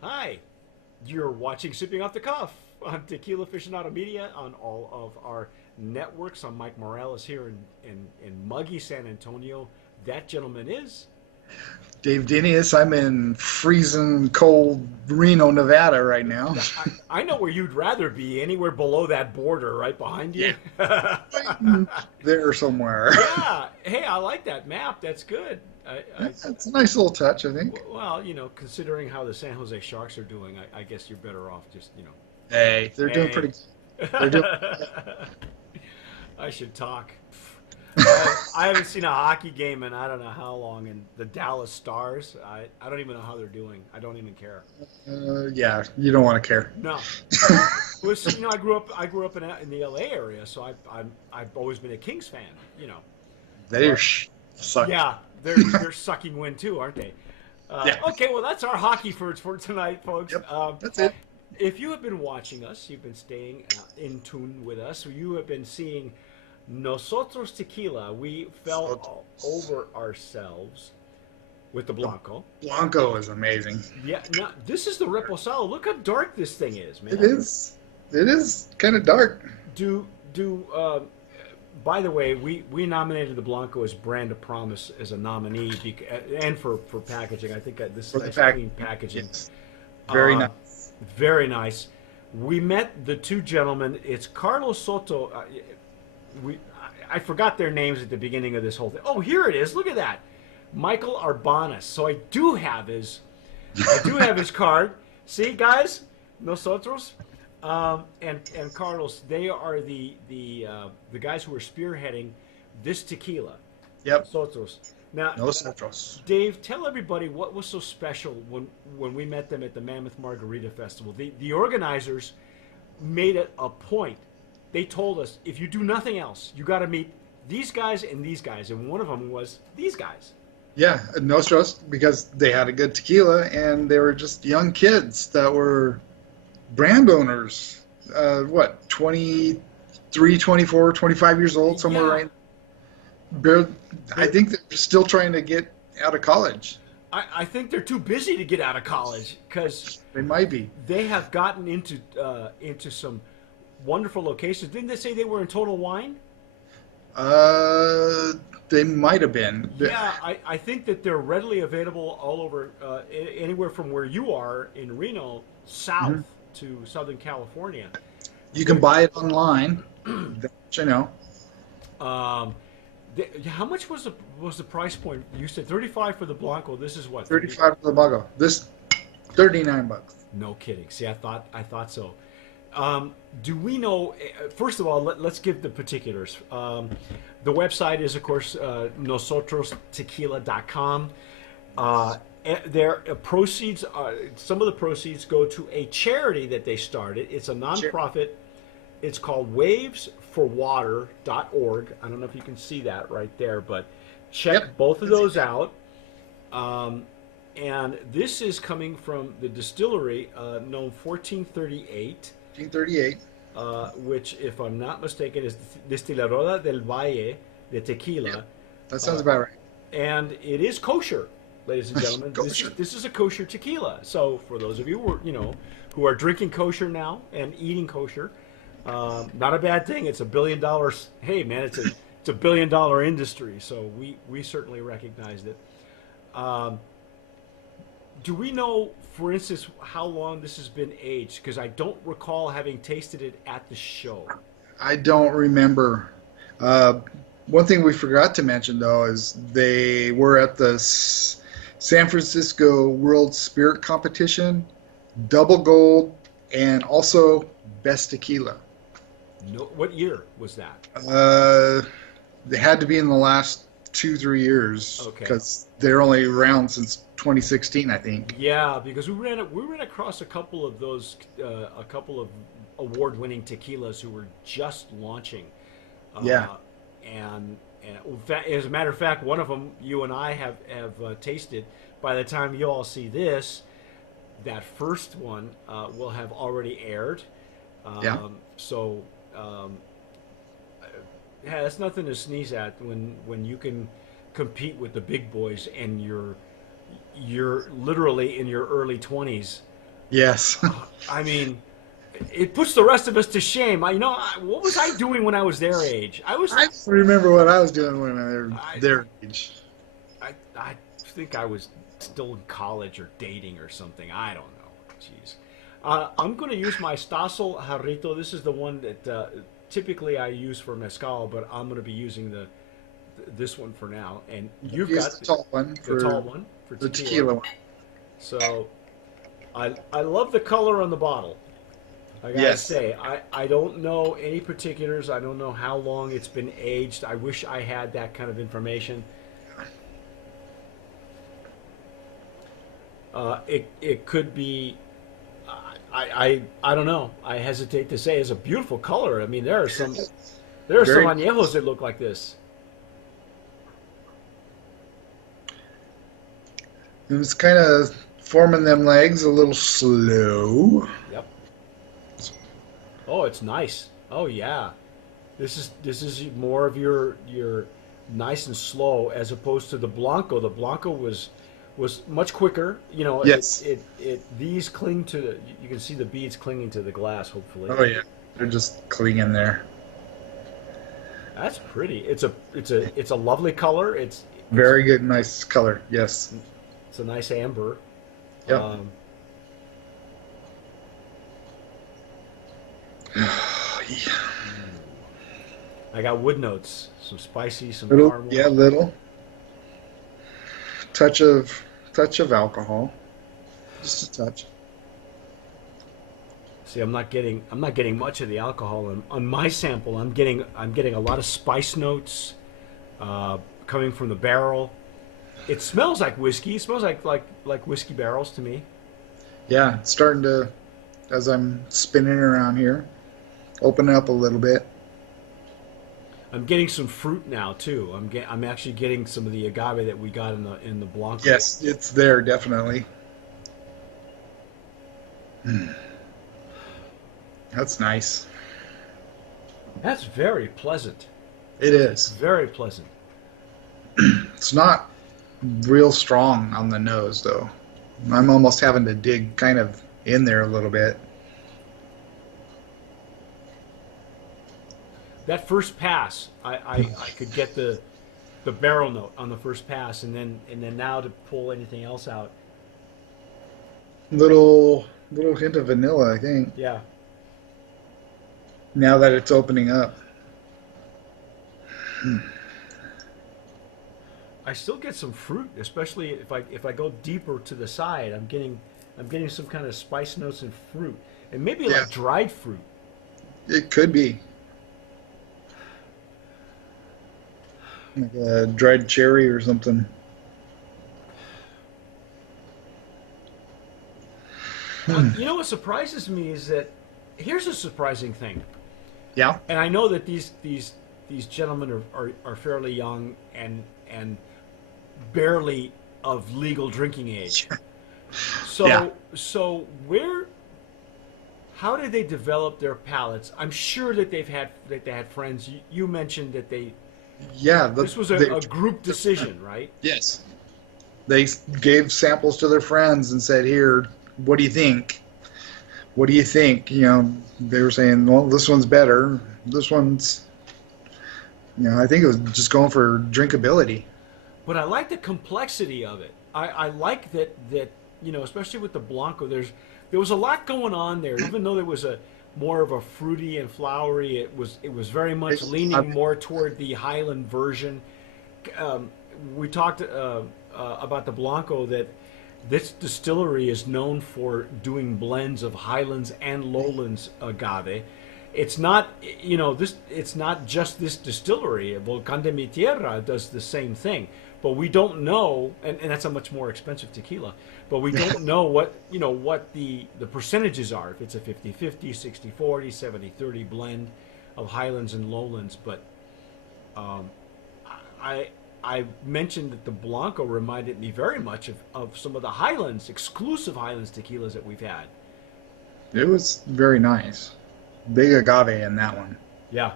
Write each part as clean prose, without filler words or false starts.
Hi, you're watching Sipping Off the Cuff on Tequila Aficionado Media on all of our networks. I'm Mike Morales here in muggy San Antonio. That gentleman is. Dave Dinius. I'm in freezing cold Reno, Nevada right now. Yeah, I know where you'd rather be, anywhere below that border right behind Yeah, you. there somewhere. Yeah, hey, I like that map. That's good. It's a nice little touch, I think. Well, considering how the San Jose Sharks are doing, I guess you're better off just, Hey, they're doing hey. pretty good. They're doing. I should talk. I haven't seen a hockey game in I don't know how long. And the Dallas Stars, I don't even know how they're doing. I don't even care. Yeah, you don't want to care. No, I grew up in the L.A. area, so I've always been a Kings fan. They're But suck. yeah, they're sucking wind too, aren't they? Yeah. Okay, well that's our hockey for tonight, folks. Yep. That's it. If you have been watching us, you've been staying in tune with us. You have been seeing Nosotros Tequila. We fell all over ourselves with the The Blanco. Blanco is amazing. Yeah, now this is the Reposado. Look how dark this thing is, It man. is. It is kind of dark. Do do. By the way, we nominated the Blanco as brand of promise as a nominee, and for packaging. I think this For is the nice, fact, clean packaging. yes, very Um, nice. very nice. We met the two gentlemen. It's Carlos Soto. We I forgot their names at the beginning of this whole thing. Oh, here it is. Look at that, Michael Arbanas. So I do have his card. See, guys, nosotros, and Carlos. They are the guys who are spearheading this tequila, Yep. nosotros. Now, Nosotros. Dave, tell everybody what was so special when we met them at the Mammoth Margarita Festival. The organizers made it a point. They told us if you do nothing else, you got to meet these guys and these guys, and one of them was these guys. Yeah, Nosotros because they had a good tequila and they were just young kids that were brand owners. What, 23, 24, 25 years old, somewhere Yeah, right. They're, I they. think they're still trying to get out of college. I think they're too busy to get out of college because They might be. they have gotten into some wonderful locations. Didn't they say they were in Total Wine? Uh, they might have been. Yeah, I think that they're readily available all over, anywhere from where you are in Reno, south Mhm. to Southern California. You can They're, buy it online. That you know, um, how much was the price point? You said 35 for the Blanco. This is what 30? 35 for the Buggo. This $39. No kidding. See, I thought so. Do we know? First of all, let's give the particulars. The website is, of course, nosotrostequila.com. Their proceeds, some of the proceeds go to a charity that they started. It's a Sure. nonprofit. It's called wavesforwater.org. I don't know if you can see that right there, but Yep. check both of Can see those that. out. Um, and this is coming from the distillery known 1438, 1938. which, if I'm not mistaken, is Destiladora del Valle de Yep. Tequila. That sounds Uh, about right. and it is kosher, ladies and gentlemen. This is Kosher. this is a kosher tequila. So for those of you who are drinking kosher now and eating kosher, not a bad thing. It's $1 billion. Hey man, it's a $1 billion industry. So we certainly recognized it. Um, do we know, for instance, how long this has been aged? Because I don't recall having tasted it at the show. I don't remember. Uh, One thing we forgot to mention though is they were at the San Francisco World Spirit Competition, double gold, and also best tequila. No, what year was that? Uh, they had to be in the last 2, 3 years Okay. because they're only around since 2016, I think. Yeah, because we ran across a couple of those, a couple of award-winning tequilas who were just launching, Yeah, uh, and as a matter of fact, one of them you and I have tasted. By the time you all see this, that first one will have already aired. yeah. So yeah, that's nothing to sneeze at when you can compete with the big boys and you're literally in your early 20s. Yes. I mean, it puts the rest of us to shame. What was I doing when I was their age? I don't remember what I was doing when I was I, their age. I think I was still in college or dating or something. I don't know. Jeez. I'm going to use my Stossel Jarrito. This is the one that typically I use for mezcal, but I'm going to be using this one for now. And you've Use got the tall one the tall for one for the tequila. tequila one. So I love the color on the bottle. I gotta Yes. say, I don't know any particulars. I don't know how long it's been aged. I wish I had that kind of information. It could be. I don't know. I hesitate to say it's a beautiful color. I mean, there are some Very. añejos that look like this. It was kind of forming them legs a little slow. Yep. Oh, it's nice. Oh yeah. This is more of your nice and slow as opposed to the Blanco. The Blanco was much quicker. Yes. These cling to you can see the beads clinging to the glass. Hopefully, Oh yeah. They're just clinging there. that's pretty. It's a lovely color. Very good, nice color. Yes. It's a nice amber. Yep. Yeah. I got wood notes, some spicy, some Little, caramel. yeah, little touch of alcohol, just a touch. See, I'm not getting much of the alcohol on my sample. I'm getting a lot of spice notes coming from the barrel. It smells like whiskey. It smells like whiskey barrels to me. Yeah, it's starting to, as I'm spinning around here, open up a little bit. I'm getting some fruit now too. I'm actually getting some of the agave that we got in the Blanco. Yes, it's there definitely. That's nice. That's very pleasant. It is. Very pleasant. It's not real strong on the nose though. I'm almost having to dig kind of in there a little bit. That first pass, I could get the barrel note on the first pass, and then now to pull anything else out. Little hint of vanilla, I think. Yeah. Now that it's opening up. I still get some fruit, especially if I go deeper to the side. I'm getting some kind of spice notes and fruit, and maybe Yeah. like dried fruit. It could be. Like a dried cherry or something. You know what surprises me is that here's a surprising thing, Yeah. and I know that these gentlemen are fairly young and barely of legal drinking age. So Yeah. so how did they develop their palates? I'm sure that they had friends. You mentioned that Yeah. this was a group decision, right? Yes. They gave samples to their friends and said, "Here, what do you think? What do you think?" They were saying, "Well, this one's better. This one's." I think it was just going for drinkability. But I like the complexity of it. I like that especially with the Blanco, there was a lot going on there. Even though there was a more of a fruity and flowery, it was very much leaning more toward the Highland version. We talked about the Blanco, that this distillery is known for doing blends of Highlands and Lowlands agave. It's not it's not just this distillery. Volcán de Mi Tierra does the same thing, but we don't know, and that's a much more expensive tequila. But we don't know what the percentages are. If it's a 50-50, 60-40, 70-30 blend of Highlands and Lowlands. But I mentioned that the Blanco reminded me very much of some of the Highlands, exclusive Highlands tequilas that we've had. It was very nice. Big agave in that one. Yeah.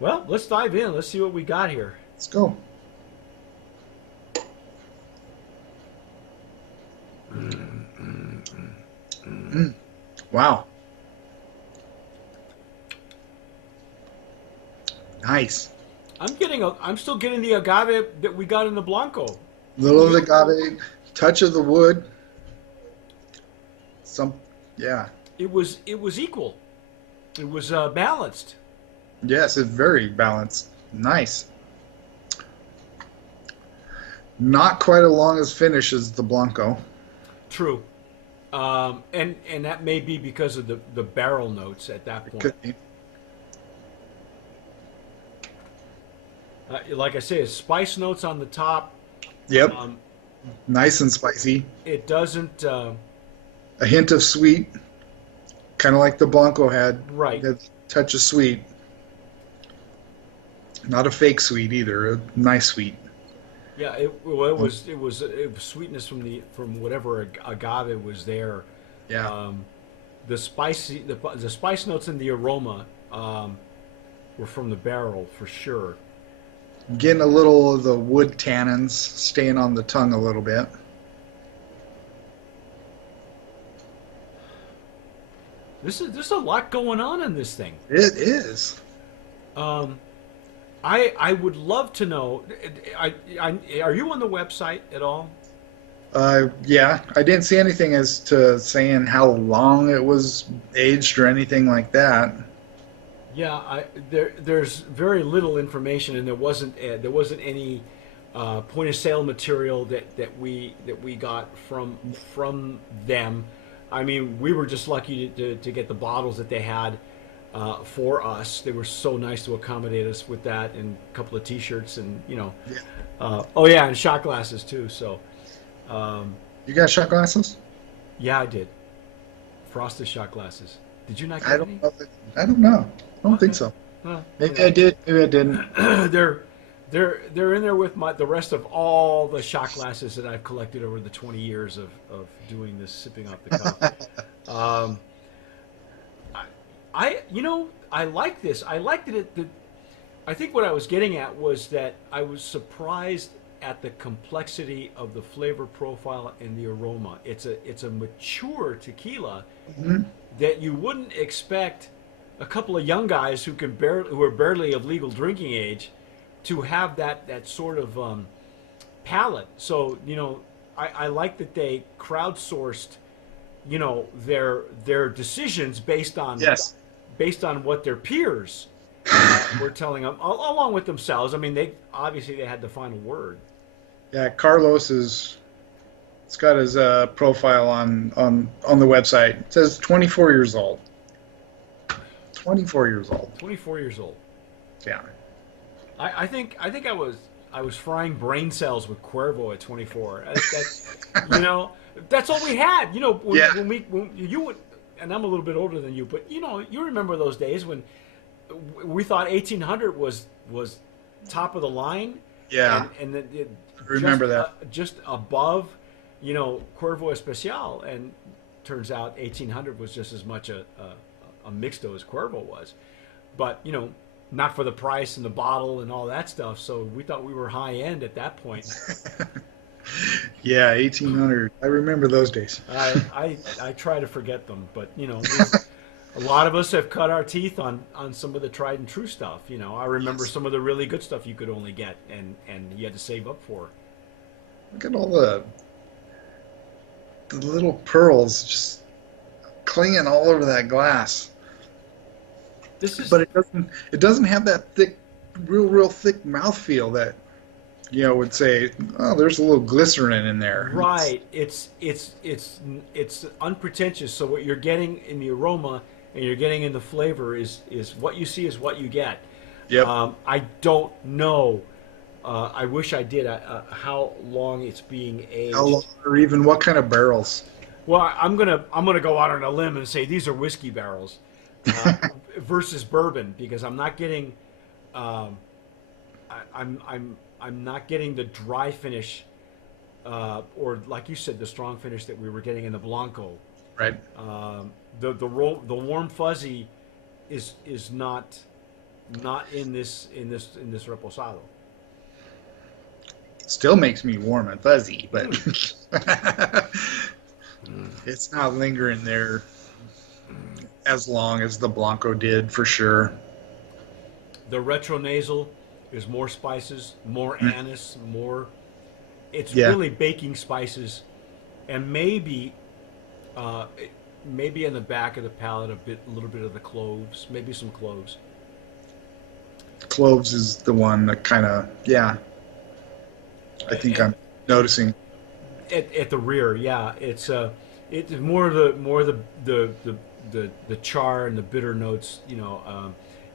Well, let's dive in. Let's see what we got here. Let's go. Wow. Nice. I'm still getting the agave that we got in the Blanco. Little of the agave, touch of the wood. Some, yeah. It was equal. It was balanced. Yes, it's very balanced. Nice. Not quite as long as finish as the Blanco. True. And that may be because of the barrel notes at that It point. could be. Like I say, it's spice notes on the top. Yep. Um, Nice and spicy. it doesn't. A hint of sweet, kind of like the Blanco had. Right. A touch of sweet. Not a fake sweet either. A nice sweet. Yeah, it was sweetness from whatever agave was there. Yeah. The spice notes and the aroma were from the barrel for sure. Getting a little of the wood tannins staying on the tongue a little bit. There's a lot going on in this thing. It is. Um, I would love to know. Are you on the website at all? Yeah, I didn't see anything as to saying how long it was aged or anything like that. Yeah, there's very little information, and there wasn't any point of sale material that we got from them. I mean, we were just lucky to get the bottles that they had for us. They were so nice to accommodate us with that, and a couple of T-shirts, and oh yeah, and shot glasses too. So You got shot glasses? yeah, I did frosted shot glasses. Did you not I get don't any? know. I don't know. I don't think Okay. so. Well, Maybe I did. Maybe I didn't. they're in there with the rest of all the shot glasses that I've collected over the 20 years of doing this sipping off the cup. Um, I like this. I liked it. I think what I was getting at was that I was surprised at the complexity of the flavor profile and the aroma. It's a mature tequila Mhm. that you wouldn't expect a couple of young guys who are barely of legal drinking age to have that sort of palate. So I like that they crowdsourced their decisions Yes. based on what their peers were telling them, along with themselves. I mean, they had the final word. Yeah, Carlos is. It's got his profile on the website. It says 24 years old. 24 years old. 24 years old. Yeah. I think I was frying brain cells with Cuervo at 24. That's all we had. Yeah. When you would, and I'm a little bit older than you, but you remember those days when we thought 1800 was top of the line. Yeah. And I remember that. Just above, Cuervo Especial, and turns out 1800 was just as much a mixto as Cuervo was, but not for the price and the bottle and all that stuff. So we thought we were high end at that point. Yeah, 1800. I remember those days. I try to forget them, but a lot of us have cut our teeth on some of the tried and true stuff. I remember some of the really good stuff you could only get and you had to save up for. Look at all the little pearls just clinging all over that glass. But it doesn't have that thick, real thick mouthfeel that would say, oh, there's a little glycerin in there. Right. It's unpretentious. So what you're getting in the aroma and you're getting in the flavor is what you see is what you get. Yep. I don't know. I wish I did. How long it's being aged? How long, or even what kind of barrels? Well, I'm gonna go out on a limb and say these are whiskey barrels versus bourbon, because I'm not getting. I'm not getting the dry finish, or like you said, the strong finish that we were getting in the Blanco. Right. The warm fuzzy is not in this reposado. Still makes me warm and fuzzy, but It's not lingering there as long as the Blanco did, for sure. The retro nasal is more spices, more Mm, anise, more. It's yeah, really baking spices, and uh, maybe in the back of the palate a little bit of the cloves, maybe some cloves. cloves is the one that kind of, yeah, I think And I'm noticing. at the rear, yeah, it's more the char and the bitter notes.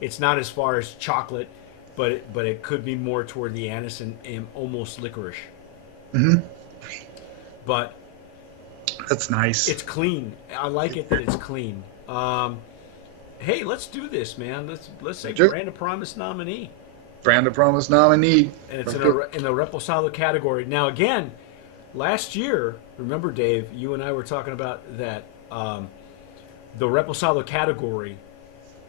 It's not as far as chocolate, but it could be more toward the anise and almost licorice. Hmm. But That's nice. it's clean. I like it that it's clean. Hey, let's do this, man. Let's say Sure. Brand of Promise nominee, Brand of Promise nominee. and it's Okay. in the Reposado category. Now again, last year, remember Dave, you and I were talking about that. The Reposado category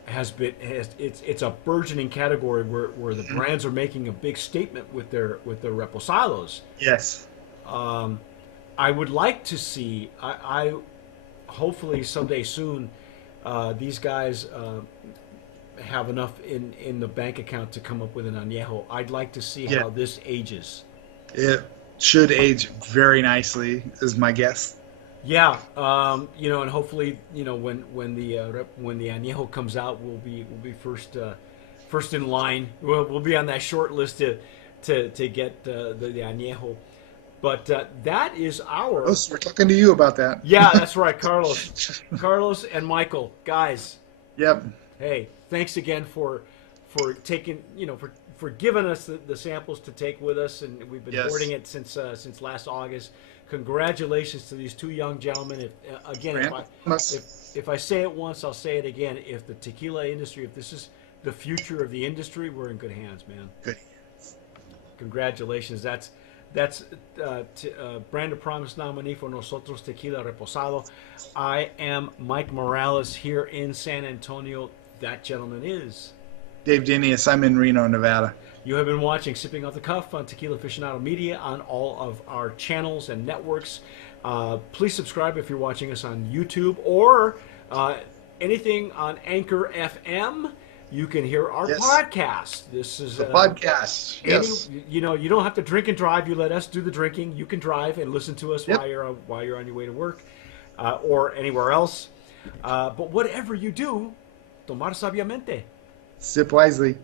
it's a burgeoning category where the brands are making a big statement with their Reposados. Yes. Um, I would like to see. I hopefully someday soon, these guys have enough in the bank account to come up with an añejo. I'd like to see Yeah. how this ages. It should age very nicely, is my guess. Yeah, and hopefully, when the añejo comes out, we'll be first in line. We'll be on that short list to get the añejo. But that is Oh, our. so we're talking to you about that. Yeah, that's right, Carlos and Michael, guys. Yep. Hey, thanks again for taking for giving us the samples to take with us, and we've been Yes. hoarding it since last August. Congratulations to these two young gentlemen. Brand of Promise. If I say it once, I'll say it again. If the tequila industry, if this is the future of the industry, we're in good hands, man. Good. Congratulations. That's Brand of Promise nominee for Nosotros Tequila Reposado. I am Mike Morales here in San Antonio. That gentleman is. Dave Dinius, I'm in Reno, Nevada. You have been watching Sipping Off the Cuff on Tequila Aficionado Media on all of our channels and networks. Please subscribe if you're watching us on YouTube or anything on Anchor FM. You can hear our Yes. podcast. This is The podcast. Yes. you don't have to drink and drive. You let us do the drinking. You can drive and listen to us Yep. while you're on your way to work or anywhere else. But whatever you do, tomar sabiamente. Sip wisely.